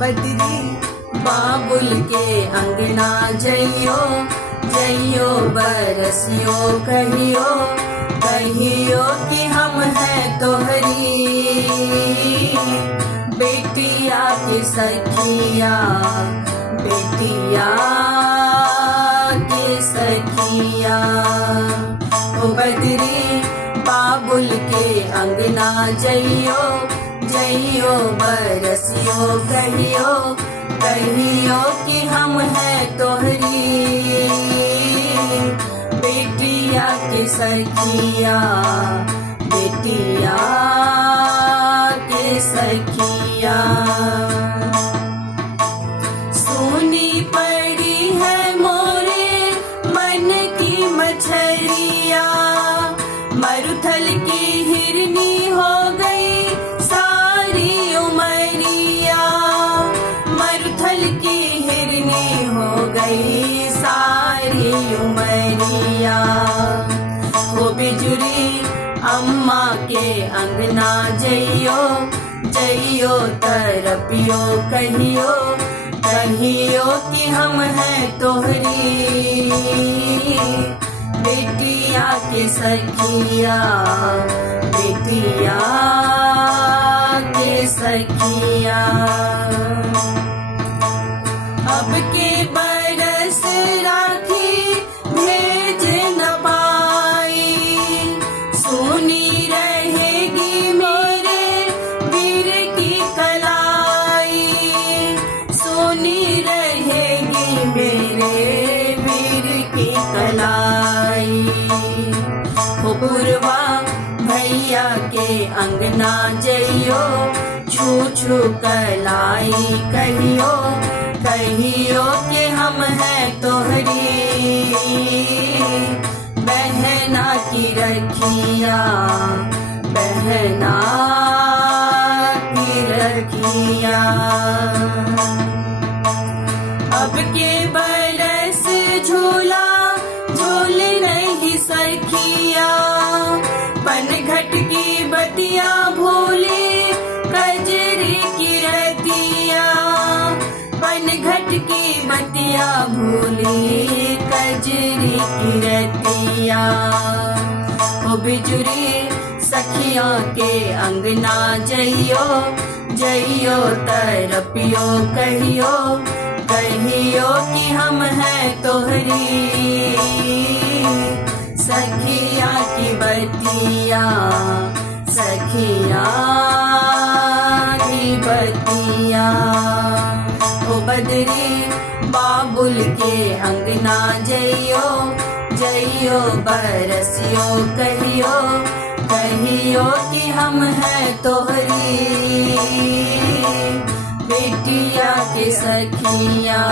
बदरी बाबुल के अंगना जइयो जइयो बरसियो कहियो कहियो कि हम हैं तोहरी बेटिया की सखिया बेटिया की सखिया। ओ बदरी बाबुल के अंगना जइयो जइयो बरसियो कहियो कहियो कि हम हैं तोहरी बेटिया की सखिया बेटिया की सखिया। सोनी पड़ी है मोरे मन की मछरिया मरुथल की हिरनी हो गई सारी उमरिया मरुथल की हिरनी हो गई सारी उमरिया। वो बिजुरी अम्मा के अंगना जइयो जइयो तरपियो कहियो कहियो कि हम हैं तोहरी बेटिया के सखिया बेटिया के सखिया। अब के बरस राखी भेज न पाई सुनी रहेगी मेरे वीर की कलाई सुनी रहेगी मेरे वीर की कलाई। हो पूर्वा भैया के अंगना जइयो छू छू कलाई कहियो कहियो कि हम हैं तोहरी बहना की रखिया बहना की रखिया। अब के बरस झूला झूल नहीं सखिया पनघट की बतिया भूली कजरी की रतिया पनघट की बतिया भूली कजरी की रतिया। ओ बिजुरी सखिया के अंगना जइयो जइयो तरपियो कहियो कहियो कि हम हैं तोहरी सखिया की बतिया सखिया की बतिया। ओ बदरी बाबुल के अंगना जइयो जइयो बरसियो कहियो कहियो कि हम हैं तोहरी बेटिया के सखिया